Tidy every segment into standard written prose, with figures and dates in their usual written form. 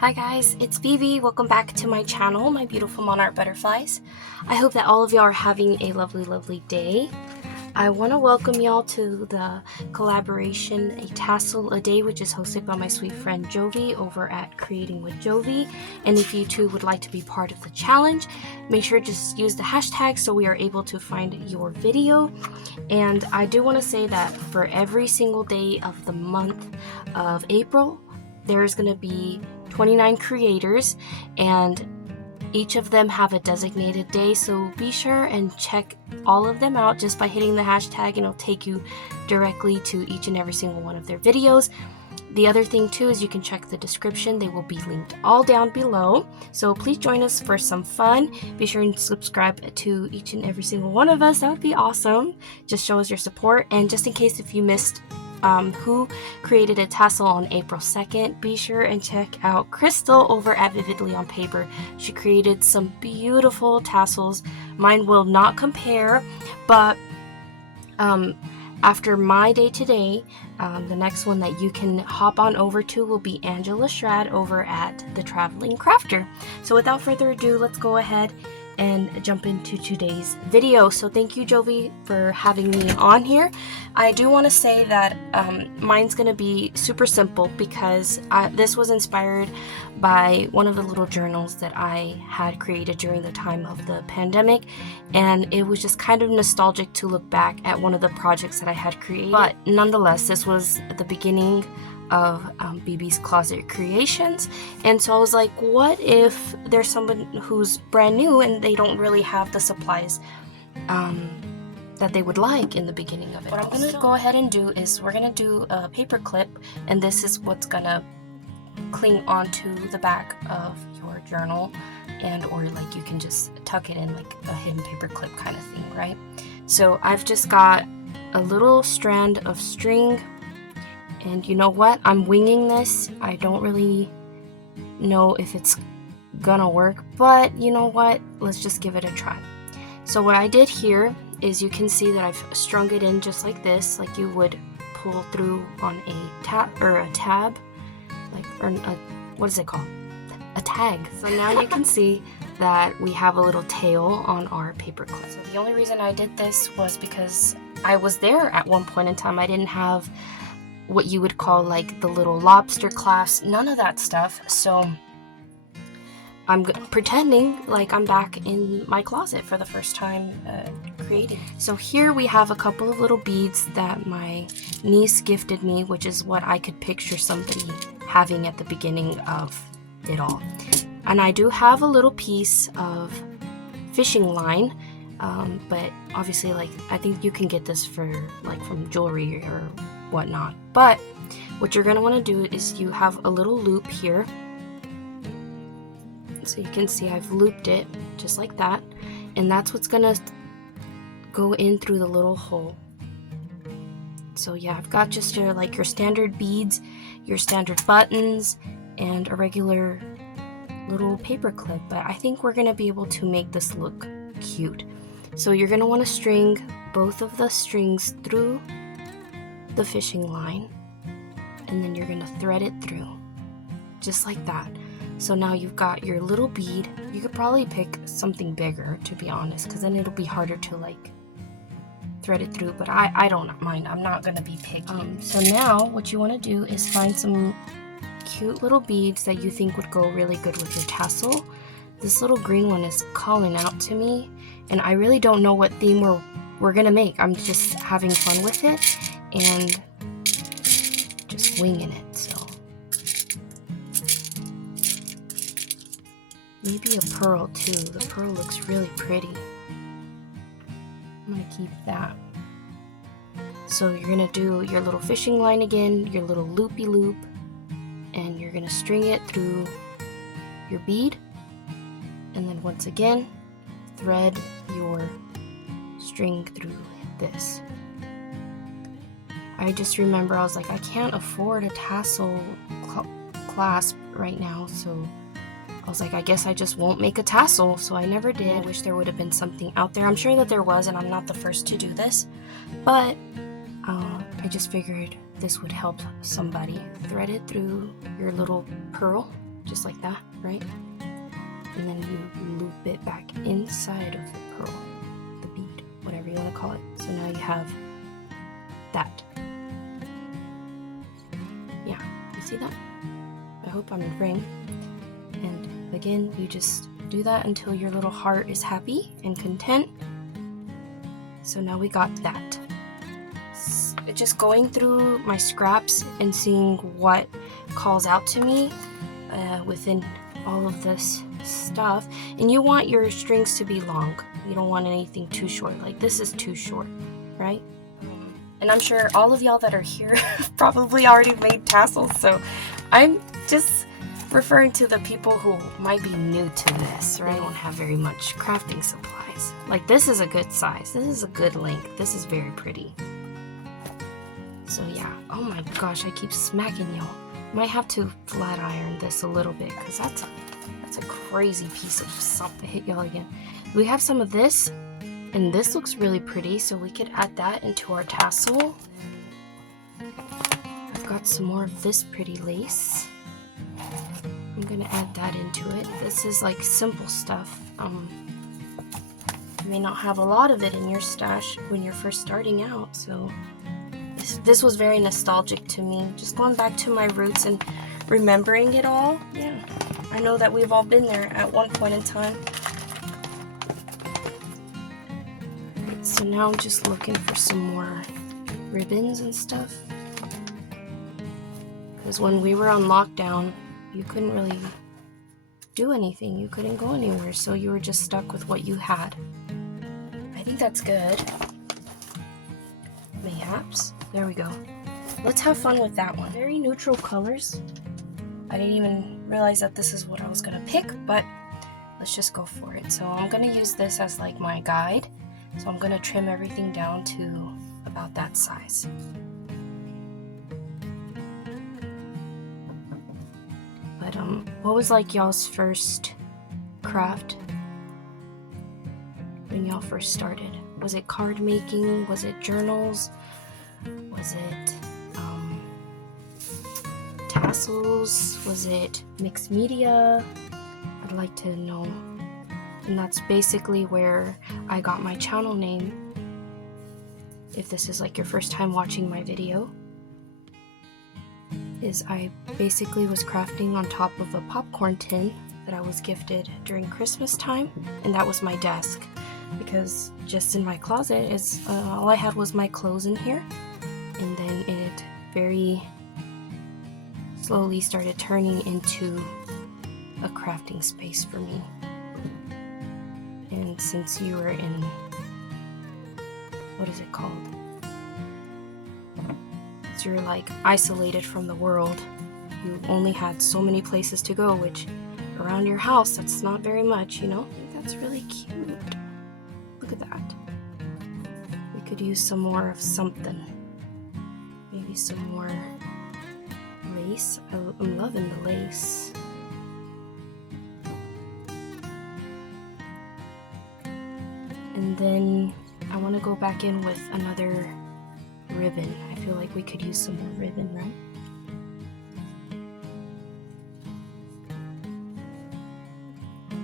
Hi guys, it's Vivi. Welcome back to my channel, my beautiful monarch butterflies. I hope that all of y'all are having a lovely day. I want to welcome y'all to the collaboration A Tassel a Day, which is hosted by my sweet friend Jovi over at Creating with Jovi. And if you too would like to be part of the challenge, make sure to just use the hashtag so we are able to find your video. And I do want to say that for every single day of the month of April, there's going to be 29 creators, and each of them have a designated day, so be sure and check all of them out just by hitting the hashtag, and it'll take you directly to each and every single one of their videos. The other thing too is you can check the description. They will be linked all down below, so please join us for some fun. Be sure and subscribe to each and every single one of us. That would be awesome. Just show us your support. And just in case if you missed who created a tassel on April 2nd, be sure and check out Crystal over at Vividly on Paper. She created some beautiful tassels. Mine will not compare, but after my day today, the next one that you can hop on over to will be Schrad over at The Traveling Crafter. So without further ado, let's go ahead and jump into today's video. So thank you, Jovi, for having me on here. I do want to say that mine's gonna be super simple because this was inspired by one of the little journals that I had created during the time of the pandemic, and it was just kind of nostalgic to look back at one of the projects that I had created. But nonetheless, this was the beginning of BB's Closet Creations, and so I was like, what if there's someone who's brand new and they don't really have the supplies that they would like in the beginning of it. What I'm going to go ahead and do is we're going to do a paper clip, and this is what's going to cling onto the back of your journal, and or like you can just tuck it in like a hidden paper clip kind of thing, right? So I've just got a little strand of string. And you know what? I'm winging this. I don't really know if it's gonna work, but you know what? Let's just give it a try. So what I did here is you can see that I've strung it in just like this, like you would pull through on a tab, like, or what is it called? A tag. So now you can see that we have a little tail on our paper clip. So the only reason I did this was because I was there at one point in time. I didn't have what you would call like the little lobster clasp, none of that stuff. So I'm pretending like I'm back in my closet for the first time creating. So here we have a couple of little beads that my niece gifted me, which is what I could picture somebody having at the beginning of it all. And I do have a little piece of fishing line, but obviously, like, I think you can get this for like from jewelry or whatnot. But what you're going to want to do is you have a little loop here, so you can see I've looped it just like that, and that's what's going to go in through the little hole. So yeah, I've got just your like your standard beads, your standard buttons, and a regular little paper clip, but I think we're going to be able to make this look cute. So you're going to want to string both of the strings through the fishing line, and then you're going to thread it through just like that. So now you've got your little bead. You could probably pick something bigger, to be honest, because then it'll be harder to like thread it through, but I don't mind. I'm not going to be picky. So now what you want to do is find some cute little beads that you think would go really good with your tassel. This little green one is calling out to me, and I really don't know what theme we're gonna make. I'm just having fun with it and just winging it. So maybe a pearl too. The pearl looks really pretty. I'm gonna keep that. So you're gonna do your little fishing line again, your little loopy loop, and you're gonna string it through your bead, and then once again thread your string through this. I just remember I was like, I can't afford a tassel clasp right now, so I was like, I guess I just won't make a tassel. So I never did. I wish there would have been something out there. I'm sure that there was, and I'm not the first to do this, but I just figured this would help somebody. Thread it through your little pearl just like that, right? And then you loop it back inside of the pearl, the bead, whatever you want to call it. So now you have that. Yeah, you see that? I hope I'm in frame. And again, you just do that until your little heart is happy and content. So now we got that. Just going through my scraps and seeing what calls out to me within all of this stuff. And you want your strings to be long. You don't want anything too short. Like this is too short, right? And I'm sure all of y'all that are here probably already made tassels. So I'm just referring to the people who might be new to this, right? They don't have very much crafting supplies. Like this is a good size. This is a good length. This is very pretty. So yeah, oh my gosh, I keep smacking y'all. Might have to flat iron this a little bit because that's a crazy piece of something. Hit y'all again. We have some of this, and this looks really pretty, so we could add that into our tassel. I've got some more of this pretty lace. I'm gonna add that into it. This is like simple stuff. You may not have a lot of it in your stash when you're first starting out, so this was very nostalgic to me. Just going back to my roots and remembering it all. Yeah, I know that we've all been there at one point in time. So now I'm just looking for some more ribbons and stuff. Because when we were on lockdown, you couldn't really do anything. You couldn't go anywhere, so you were just stuck with what you had. I think that's good. Mayhaps. There we go. Let's have fun with that one. Very neutral colors. I didn't even realize that this is what I was gonna pick, but let's just go for it. So I'm gonna use this as like my guide. So I'm gonna trim everything down to about that size. But what was like y'all's first craft when y'all first started? Was it card making? Was it journals? Was it tassels? Was it mixed media? I'd like to know. And that's basically where I got my channel name. If this is like your first time watching my video, is I basically was crafting on top of a popcorn tin that I was gifted during Christmas time, and that was my desk. Because just in my closet is all I had was my clothes in here, and then it very slowly started turning into a crafting space for me. And since you were in, what is it called? Since you're like isolated from the world, you only had so many places to go, which around your house, that's not very much, you know? I think that's really cute. Look at that. We could use some more of something. Maybe some more lace. I'm loving the lace. And then I want to go back in with another ribbon. I feel like we could use some more ribbon, right?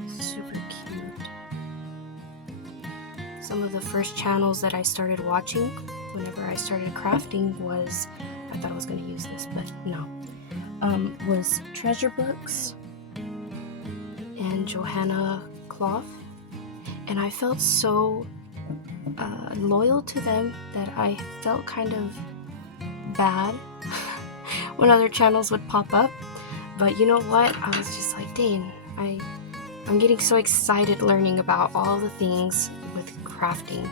Super cute. Some of the first channels that I started watching whenever I started crafting was, I thought I was going to use this, but no, was Treasure Books and Johanna Cloth. And I felt so loyal to them that I felt kind of bad when other channels would pop up. But you know what? I was just like, dang, I'm getting so excited learning about all the things with crafting.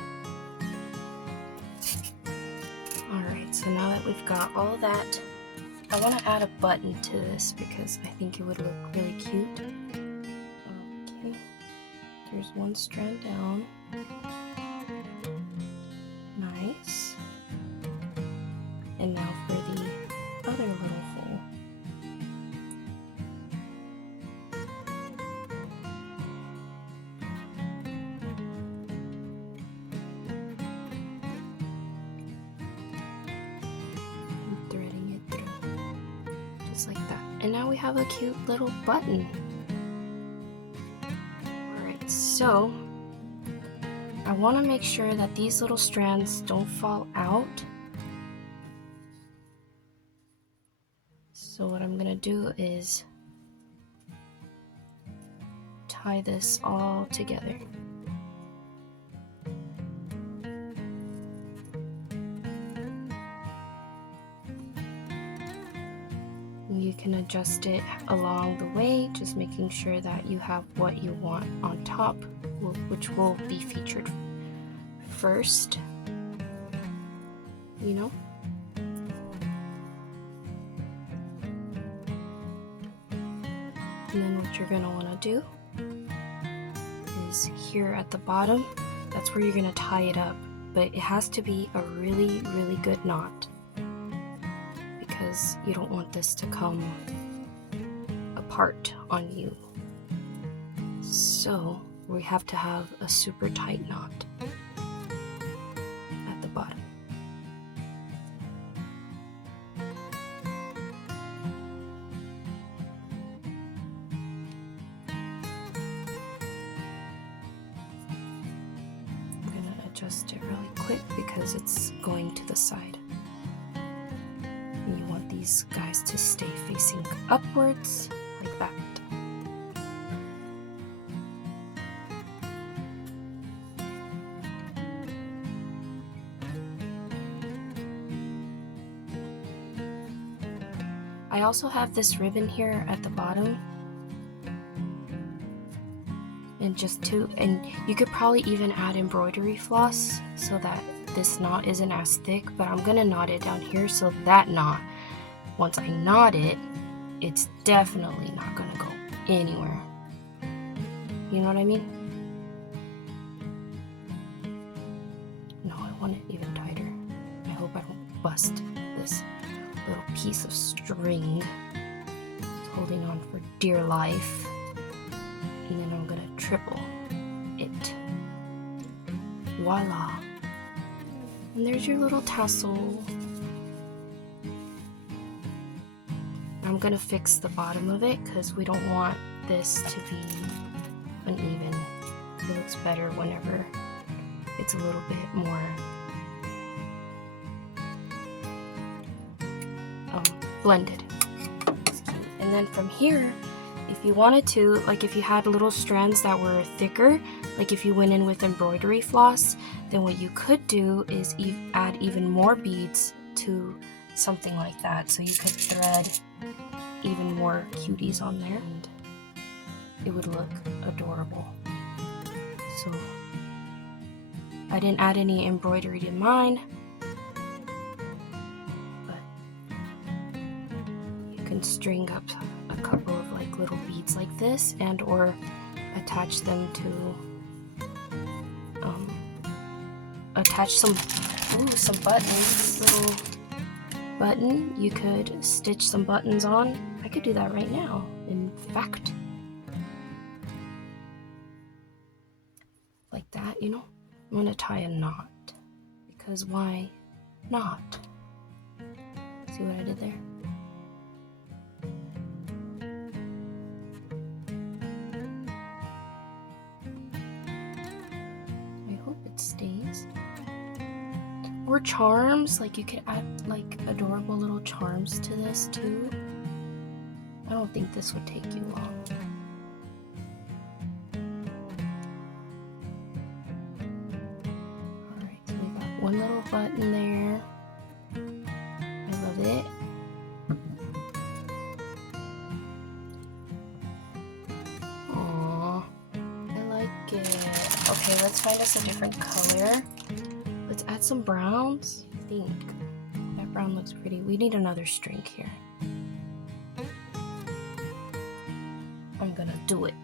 Alright, so now that we've got all that, I want to add a button to this because I think it would look really cute. Okay. There's one strand down. Nice. And now for the other little hole. I'm threading it through. Just like that. And now we have a cute little button. Alright, so I want to make sure that these little strands don't fall out. So what I'm going to do is tie this all together. You can adjust it along the way, just making sure that you have what you want on top, which will be featured first, you know? And then what you're going to want to do is here at the bottom, that's where you're going to tie it up, but it has to be a really, really good knot, because you don't want this to come apart on you. So we have to have a super tight knot at the bottom. I'm going to adjust it really quick because it's going to the side. You want these guys to stay facing upwards like that. I also have this ribbon here at the bottom, and you could probably even add embroidery floss so that this knot isn't as thick, but I'm gonna knot it down here so that knot, once I knot it, it's definitely not gonna go anywhere. You know what I mean? No, I want it even tighter. I hope I don't bust this little piece of string. It's holding on for dear life. And then I'm gonna triple it. Voila! And there's your little tassel. I'm gonna fix the bottom of it because we don't want this to be uneven. It looks better whenever it's a little bit more blended. And then from here, if you wanted to, like if you had little strands that were thicker, like if you went in with embroidery floss, then what you could do is add even more beads to something like that. So you could thread even more cuties on there and it would look adorable. So I didn't add any embroidery to mine, but you can string up a couple of like little beads like this, and or attach them to attach some buttons. Little button, you could stitch some buttons on. I could do that right now, in fact, like that, you know. I'm gonna tie a knot, because why not? See what I did there? Stays. Or charms, like you could add like adorable little charms to this too. I don't think this would take you long. Alright, so we got one little button there. I love it. Aww, I like it. Okay, let's find us a different color. Let's add some browns. I think that brown looks pretty. We need another string here. I'm gonna do it.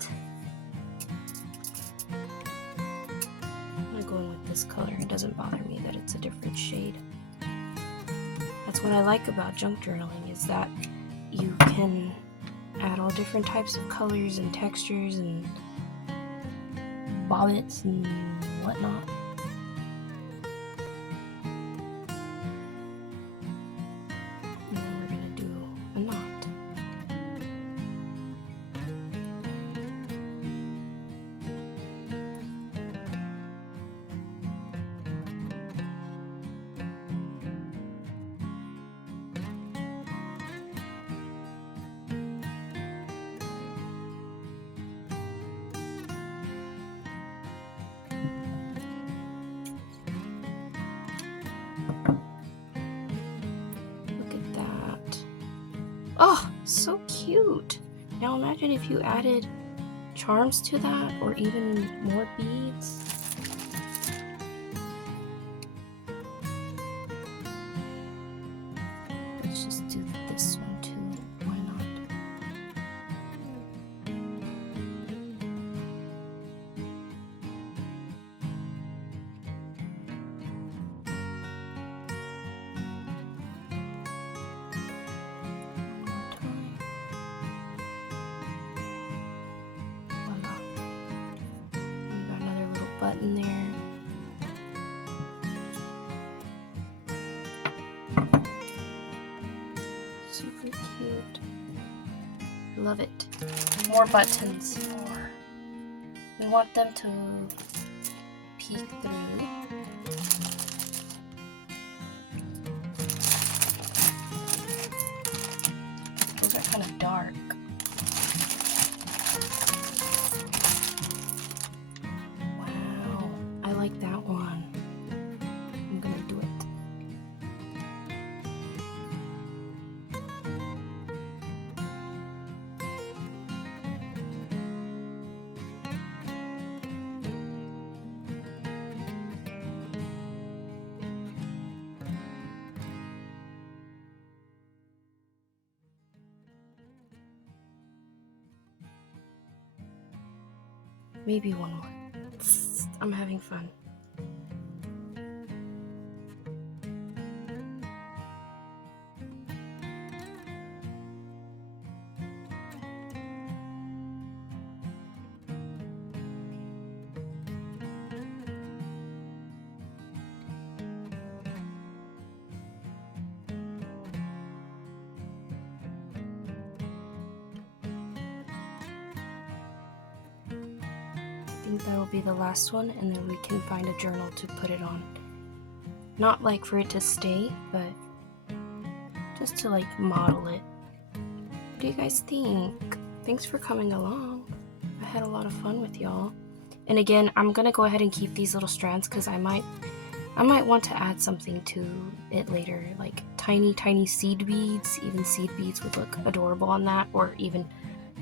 I'm gonna go in with this color. It doesn't bother me that it's a different shade. That's what I like about junk journaling, is that you can add all different types of colors and textures and bobbits and whatnot. And then we're gonna do a knot. Oh, so cute. Now imagine if you added charms to that, or even more beads. Let's just do this one too. Why not? Button there. Super cute. Love it. More buttons. More. We want them to peek through. Those are kind of dark. I like that one. I'm gonna do it. Maybe one more. I'm having fun. I think that'll be the last one, and then we can find a journal to put it on. Not like for it to stay, but just to like model it. What do you guys think? Thanks for coming along. I had a lot of fun with y'all. And again, I'm gonna go ahead and keep these little strands because I might want to add something to it later, like tiny seed beads. Even seed beads would look adorable on that, or even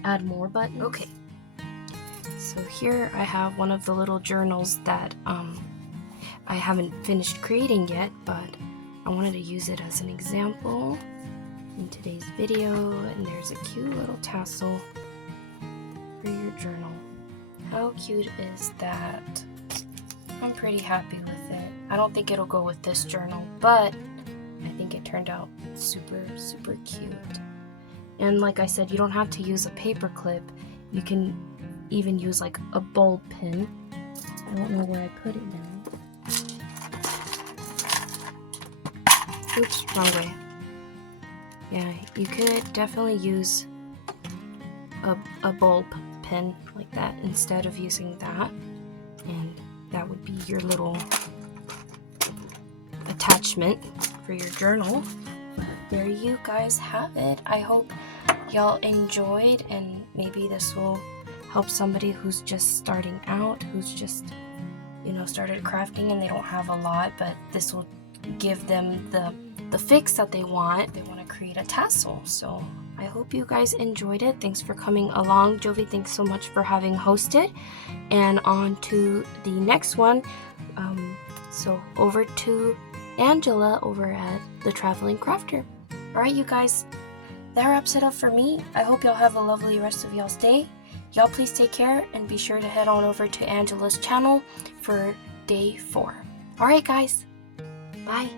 add more buttons. Okay. So here I have one of the little journals that I haven't finished creating yet, but I wanted to use it as an example in today's video. And there's a cute little tassel for your journal. How cute is that? I'm pretty happy with it. I don't think it'll go with this journal, but I think it turned out super cute. And like I said, you don't have to use a paper clip. You can even use like a bulb pin. I don't know where I put it now. Oops, wrong way. Yeah, you could definitely use a bulb pin like that instead of using that, and that would be your little attachment for your journal. There you guys have it. I hope y'all enjoyed, and maybe this will help somebody who's just starting out, who's just, you know, started crafting and they don't have a lot, but this will give them the fix that they want. They want to create a tassel. So I hope you guys enjoyed it. Thanks for coming along. Jovi, thanks so much for having hosted. And on to the next one. So over to Angela over at the Traveling Crafter. All right, you guys, that wraps it up for me. I hope y'all have a lovely rest of y'all's day. Y'all please take care and be sure to head on over to Angela's channel for day 4. All right, guys. Bye.